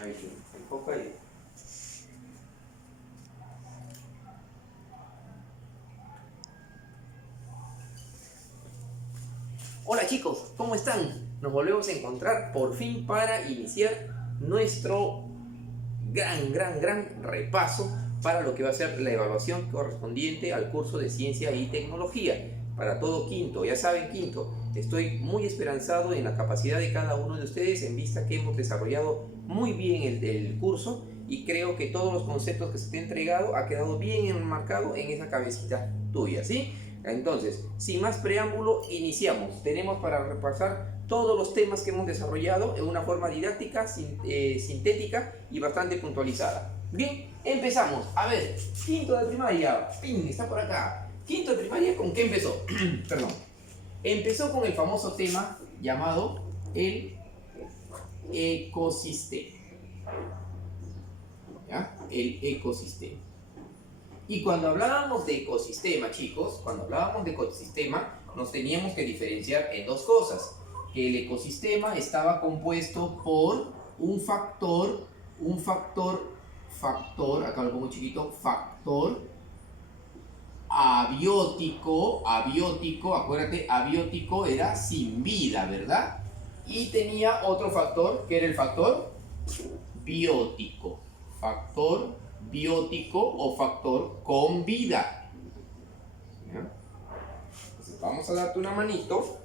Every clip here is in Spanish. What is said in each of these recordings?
Ahí sí, enfoca ahí. Hola chicos, ¿cómo están? Nos volvemos a encontrar por fin para iniciar nuestro gran repaso para lo que va a ser la evaluación correspondiente al curso de Ciencia y Tecnología para todo quinto. Ya saben, quinto, estoy muy esperanzado en la capacidad de cada uno de ustedes en vista que hemos desarrollado muy bien el curso y creo que todos los conceptos que se te han entregado ha quedado bien enmarcado en esa cabecita tuya, ¿sí? Entonces, sin más preámbulo, iniciamos. Tenemos para repasar todos los temas que hemos desarrollado en una forma didáctica, sintética y bastante puntualizada. Bien, empezamos. A ver, quinto de primaria, ¡ping! Está por acá. Quinto de primaria, ¿con qué empezó? Perdón. Empezó con el famoso tema llamado el ecosistema. ¿Ya? El ecosistema. Y cuando hablábamos de ecosistema, chicos, cuando hablábamos de ecosistema, nos teníamos que diferenciar en dos cosas. Que el ecosistema estaba compuesto por un factor, acá lo pongo chiquito, factor abiótico, acuérdate, abiótico era sin vida, ¿verdad? Y tenía otro factor, que era el factor biótico, o factor con vida. ¿Ya? Entonces vamos a darte una manito.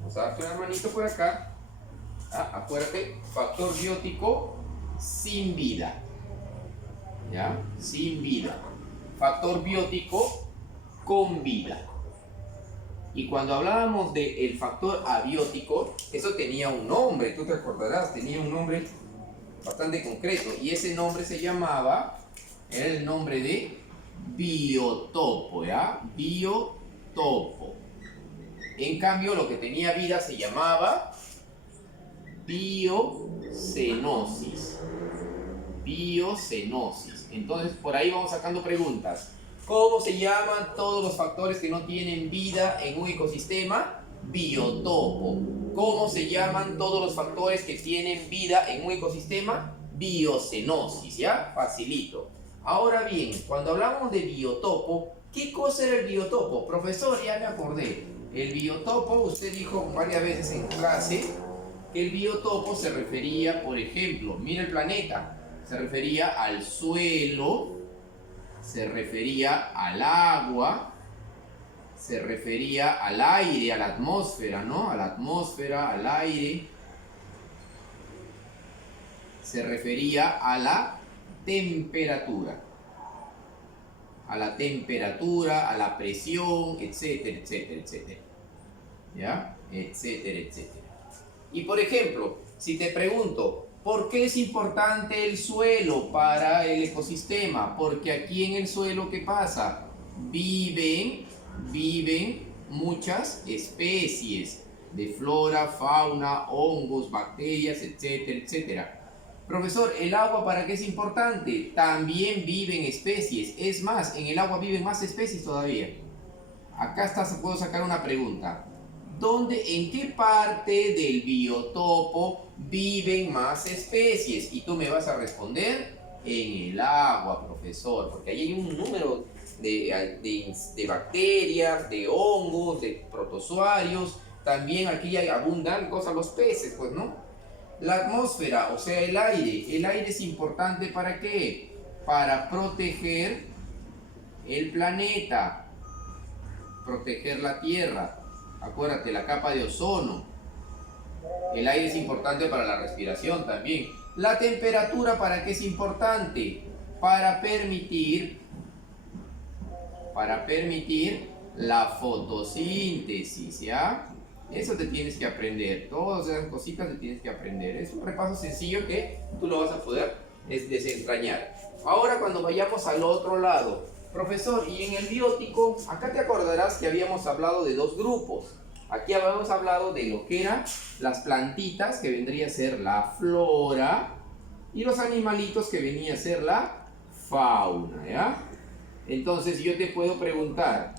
Vamos a darte una manito por acá. Acuérdate, factor biótico sin vida. ¿Ya? Sin vida. Factor biótico con vida. Y cuando hablábamos del factor abiótico, eso tenía un nombre, tú te acordarás, tenía un nombre bastante concreto. Y ese nombre se llamaba, era el nombre de biotopo, ¿ya? Biotopo. En cambio, lo que tenía vida se llamaba biocenosis. Biocenosis. Entonces, por ahí vamos sacando preguntas. ¿Cómo se llaman todos los factores que no tienen vida en un ecosistema? Biotopo. ¿Cómo se llaman todos los factores que tienen vida en un ecosistema? Biocenosis, ¿ya? Facilito. Ahora bien, cuando hablamos de biotopo, ¿qué cosa era el biotopo? Profesor, ya me acordé. El biotopo, usted dijo varias veces en clase que el biotopo se refería, por ejemplo, mira el planeta, se refería al suelo, se refería al agua, se refería al aire, a la atmósfera, ¿no? A la atmósfera, al aire. Se refería a la temperatura. A la temperatura, a la presión, etcétera, etcétera, etcétera. ¿Ya? Etcétera, etcétera. Y por ejemplo, si te pregunto, ¿por qué es importante el suelo para el ecosistema? Porque aquí en el suelo, ¿qué pasa? Viven muchas especies de flora, fauna, hongos, bacterias, etcétera, etcétera. Profesor, ¿el agua para qué es importante? También viven especies. Es más, en el agua viven más especies todavía. Acá puedo sacar una pregunta. ¿En qué parte del biotopo viven más especies? Y tú me vas a responder, en el agua, profesor, porque ahí hay un número de bacterias, de hongos, de protozoarios. También aquí abundan los peces, pues, ¿no? La atmósfera, o sea, el aire es importante ¿para qué? Para proteger el planeta, proteger la Tierra. Acuérdate, la capa de ozono. El aire es importante para la respiración también. La temperatura, ¿para qué es importante? Para permitir la fotosíntesis, ¿ya? Eso te tienes que aprender. Todas esas cositas te tienes que aprender. Es un repaso sencillo que tú lo vas a poder desentrañar. Ahora cuando vayamos al otro lado. Profesor, y en el biótico, acá te acordarás que habíamos hablado de dos grupos. Aquí habíamos hablado de lo que eran las plantitas, que vendría a ser la flora, y los animalitos, que venía a ser la fauna, ¿ya? Entonces yo te puedo preguntar,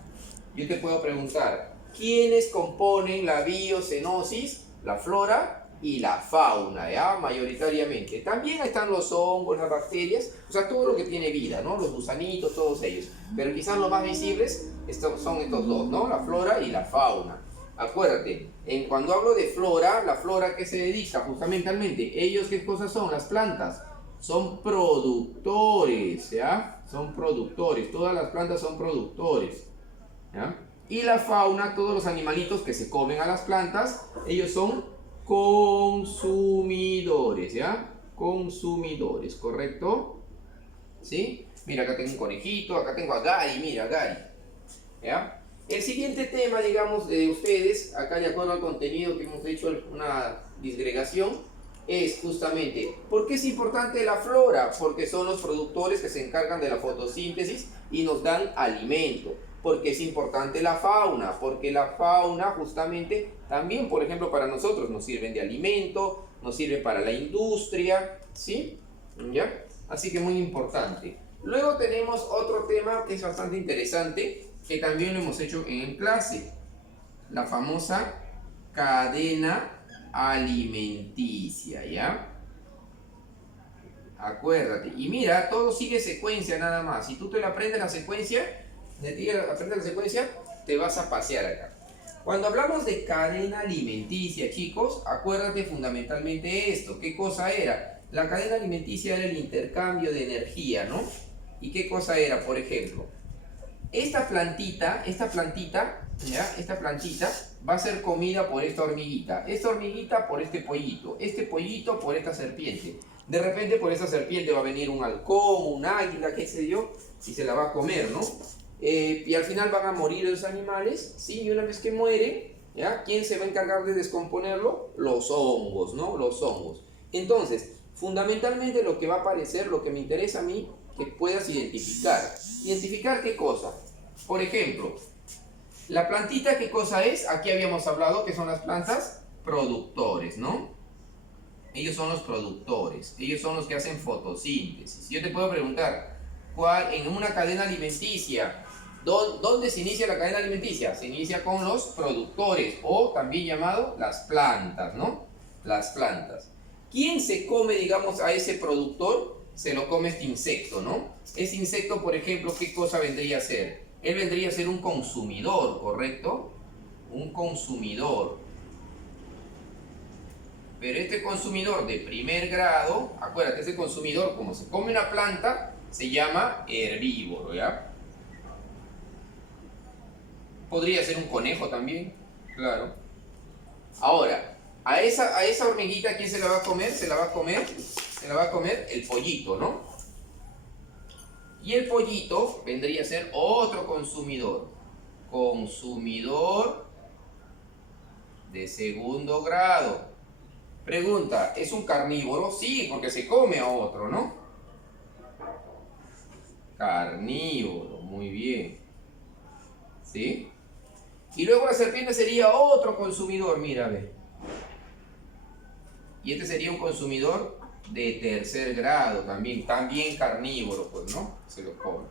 ¿quiénes componen la biocenosis? La flora y la fauna, ¿ya? Mayoritariamente. También están los hongos, las bacterias, o sea, todo lo que tiene vida, ¿no? Los gusanitos, todos ellos. Pero quizás los más visibles son estos dos, ¿no? La flora y la fauna. Acuérdate, cuando hablo de flora, la flora que se dedica fundamentalmente, ellos qué cosas son, las plantas, son productores, ¿ya? Son productores, todas las plantas son productores, ¿ya? Y la fauna, todos los animalitos que se comen a las plantas, ellos son consumidores, ¿ya? Consumidores, ¿correcto? ¿Sí? Mira, acá tengo un conejito, acá tengo a Gary, mira, Gary, ¿ya? El siguiente tema, digamos, de ustedes, acá de acuerdo al contenido que hemos hecho una disgregación, es justamente, ¿por qué es importante la flora? Porque son los productores que se encargan de la fotosíntesis y nos dan alimento. Porque es importante la fauna, porque la fauna justamente también, por ejemplo, para nosotros nos sirven de alimento, nos sirve para la industria, ¿sí? ¿Ya? Así que muy importante. Luego tenemos otro tema que es bastante interesante, que también lo hemos hecho en clase, la famosa cadena alimenticia, ¿ya? Acuérdate, y mira, todo sigue secuencia nada más. Si tú te la aprendes la secuencia, te vas a pasear acá. Cuando hablamos de cadena alimenticia, chicos, acuérdate fundamentalmente esto. ¿Qué cosa era? La cadena alimenticia era el intercambio de energía, ¿no? ¿Y qué cosa era? Por ejemplo, esta plantita, ¿ya? Esta plantita va a ser comida por esta hormiguita por este pollito por esta serpiente. De repente por esa serpiente va a venir un halcón, un águila, qué sé yo, y se la va a comer, ¿no? Y al final van a morir los animales, ¿sí? Y una vez que mueren, ¿ya? ¿Quién se va a encargar de descomponerlo? Los hongos, ¿no? Los hongos. Entonces, fundamentalmente lo que va a aparecer, lo que me interesa a mí, que puedas identificar. ¿Identificar qué cosa? Por ejemplo, la plantita, ¿qué cosa es? Aquí habíamos hablado que son las plantas productores, ¿no? Ellos son los productores, ellos son los que hacen fotosíntesis. Yo te puedo preguntar, ¿cuál en una cadena alimenticia? ¿Dónde se inicia la cadena alimenticia? Se inicia con los productores, o también llamado las plantas, ¿no? Las plantas. ¿Quién se come, digamos, a ese productor? Se lo come este insecto, ¿no? Ese insecto, por ejemplo, ¿qué cosa vendría a ser? Él vendría a ser un consumidor, ¿correcto? Un consumidor. Pero este consumidor de primer grado, acuérdate, este consumidor, como se come una planta, se llama herbívoro, ¿ya? Podría ser un conejo también, claro. Ahora, a esa hormiguita, ¿quién se la va a comer? Se la va a comer el pollito, ¿no? Y el pollito vendría a ser otro consumidor. Consumidor de segundo grado. Pregunta, ¿es un carnívoro? Sí, porque se come a otro, ¿no? Carnívoro, muy bien. ¿Sí? Y luego la serpiente sería otro consumidor, mira, ve. Y este sería un consumidor de tercer grado también carnívoro, pues, ¿no? Se lo come.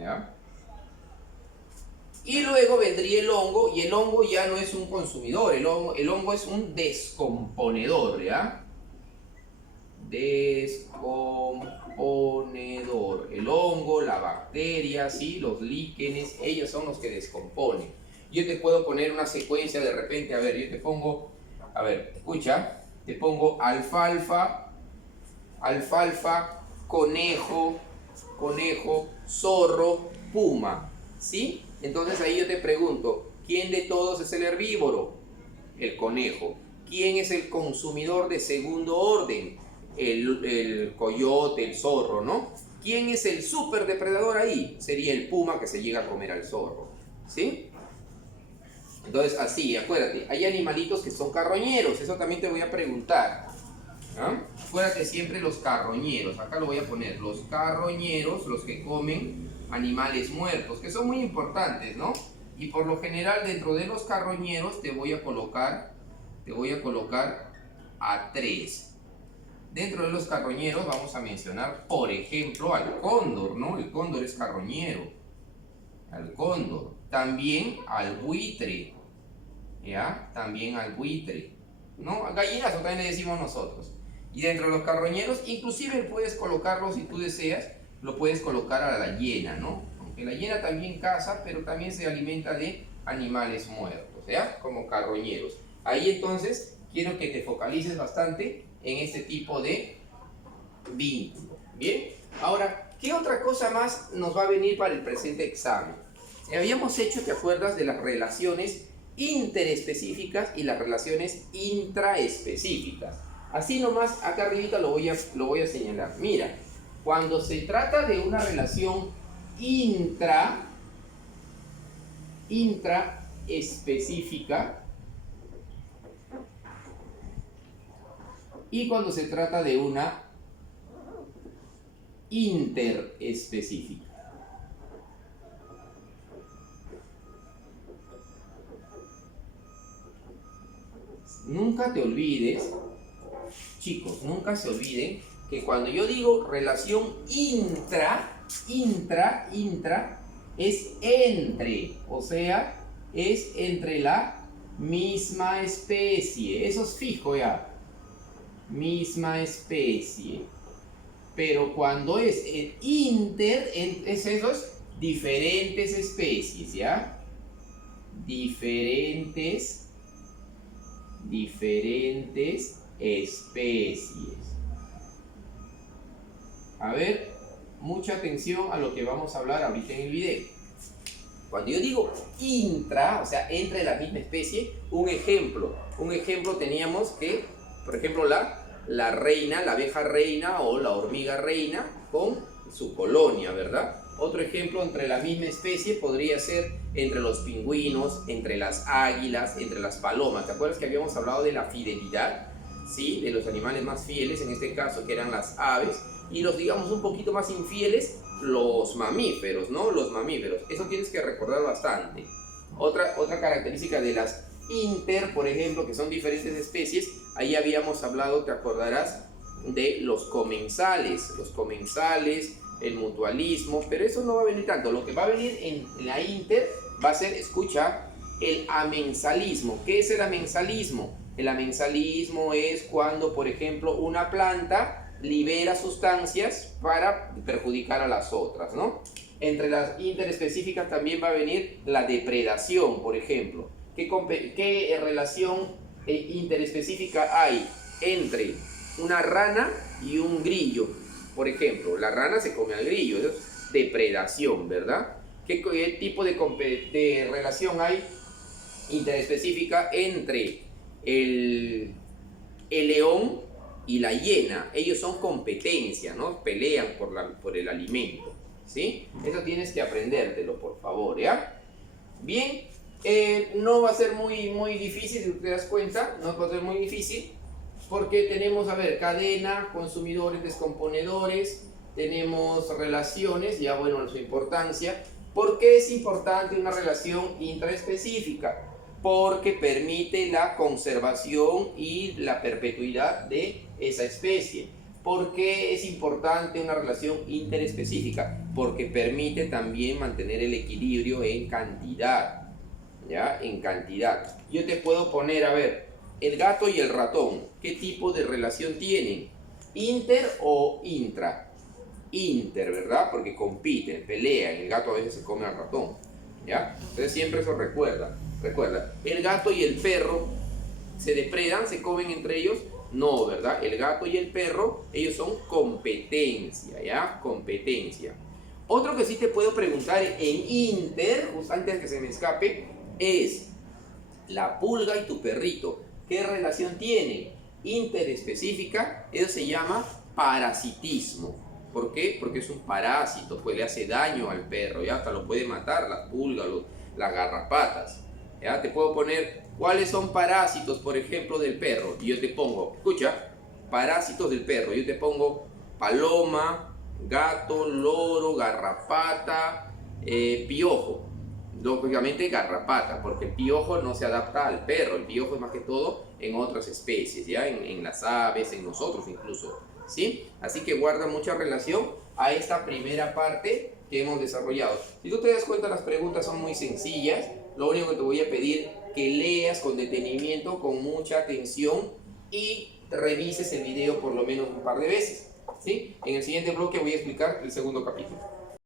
¿Ya? Y luego vendría el hongo, y el hongo ya no es un consumidor, el hongo es un descomponedor, ¿ya? Descomponedor. El hongo, la bacteria, ¿sí? Los líquenes, ellos son los que descomponen. Yo te puedo poner una secuencia de repente, a ver, yo te pongo, a ver, escucha, te pongo alfalfa, conejo, zorro, puma, ¿sí? Entonces ahí yo te pregunto, ¿quién de todos es el herbívoro? El conejo. ¿Quién es el consumidor de segundo orden? El coyote, el zorro, ¿no? ¿Quién es el superdepredador ahí? Sería el puma que se llega a comer al zorro, ¿sí? Entonces así, acuérdate, hay animalitos que son carroñeros, eso también te voy a preguntar. ¿Ah? Acuérdate siempre los carroñeros, acá lo voy a poner, los carroñeros, los que comen animales muertos, que son muy importantes, ¿no? Y por lo general dentro de los carroñeros te voy a colocar a 3. Dentro de los carroñeros vamos a mencionar, por ejemplo, al cóndor, ¿no? El cóndor es carroñero. Al cóndor. También al buitre. ¿ya? También al buitre, ¿no? A gallinazo también le decimos nosotros. Y dentro de los carroñeros, inclusive puedes colocarlo, si tú deseas, lo puedes colocar a la hiena, ¿no? Aunque la hiena también caza, pero también se alimenta de animales muertos, ¿ya? Como carroñeros. Ahí entonces quiero que te focalices bastante en este tipo de vínculo. Bien, ahora, ¿qué otra cosa más nos va a venir para el presente examen? Habíamos hecho, ¿te acuerdas de las relaciones interespecíficas y las relaciones intraespecíficas? Así nomás, acá arribita lo voy a señalar. Mira, cuando se trata de una relación intraespecífica y cuando se trata de una interespecífica. Nunca te olvides, chicos, nunca se olviden que cuando yo digo relación intra, es entre, o sea, es entre la misma especie. Eso es fijo ya, misma especie. Pero cuando es inter, es esos diferentes especies, ¿ya? Diferentes especies. A ver, mucha atención a lo que vamos a hablar ahorita en el video. Cuando yo digo intra, o sea, entre la misma especie, un ejemplo teníamos que, por ejemplo, la reina, la abeja reina o la hormiga reina con su colonia, ¿verdad? Otro ejemplo entre la misma especie podría ser entre los pingüinos, entre las águilas, entre las palomas. ¿Te acuerdas que habíamos hablado de la fidelidad? ¿Sí? De los animales más fieles, en este caso que eran las aves, y los, digamos, un poquito más infieles, los mamíferos, ¿no? Los mamíferos. Eso tienes que recordar bastante. Otra característica de las inter, por ejemplo, que son diferentes especies, ahí habíamos hablado, te acordarás, de los comensales, el mutualismo, pero eso no va a venir tanto. Lo que va a venir en la inter va a ser, escucha, el amensalismo. ¿Qué es el amensalismo? El amensalismo es cuando, por ejemplo, una planta libera sustancias para perjudicar a las otras, ¿no? Entre las interespecíficas también va a venir la depredación, por ejemplo. ¿Qué relación interespecífica hay entre una rana y un grillo? Por ejemplo, la rana se come al grillo, eso es depredación, ¿verdad? ¿Qué tipo de relación hay interespecífica entre el león y la hiena? Ellos son competencia, ¿no? Pelean por el alimento, ¿sí? Eso tienes que aprendértelo, por favor, ¿ya? Bien, no va a ser muy difícil, si te das cuenta, no va a ser muy difícil, porque tenemos, a ver, cadena, consumidores, descomponedores, tenemos relaciones, ya bueno, su importancia. ¿Por qué es importante una relación intraespecífica? Porque permite la conservación y la perpetuidad de esa especie. ¿Por qué es importante una relación interespecífica? Porque permite también mantener el equilibrio en cantidad, ¿ya? En cantidad. Yo te puedo poner, a ver, el gato y el ratón, ¿qué tipo de relación tienen? ¿Inter o intra? Inter, ¿verdad? Porque compiten, pelean, el gato a veces se come al ratón, ¿ya? Entonces siempre eso recuerda, el gato y el perro se depredan, se comen entre ellos, no, ¿verdad? El gato y el perro, ellos son competencia, ¿ya? Competencia. Otro que sí te puedo preguntar en inter, justo antes de que se me escape, es la pulga y tu perrito. ¿Qué relación tienen? Interespecífica, eso se llama parasitismo. ¿Por qué? Porque es un parásito, pues le hace daño al perro, ¿ya? Hasta lo puede matar, la pulga, las garrapatas, ¿ya? Te puedo poner cuáles son parásitos, por ejemplo, del perro, y yo te pongo, escucha, parásitos del perro, yo te pongo paloma, gato, loro, garrapata, piojo. Lógicamente garrapata, porque el piojo no se adapta al perro, el piojo es más que todo en otras especies, ¿ya? En las aves, en nosotros incluso, ¿sí? Así que guarda mucha relación a esta primera parte que hemos desarrollado. Si tú te das cuenta, las preguntas son muy sencillas, lo único que te voy a pedir que leas con detenimiento, con mucha atención y revises el video por lo menos un par de veces, ¿sí? En el siguiente bloque voy a explicar el segundo capítulo.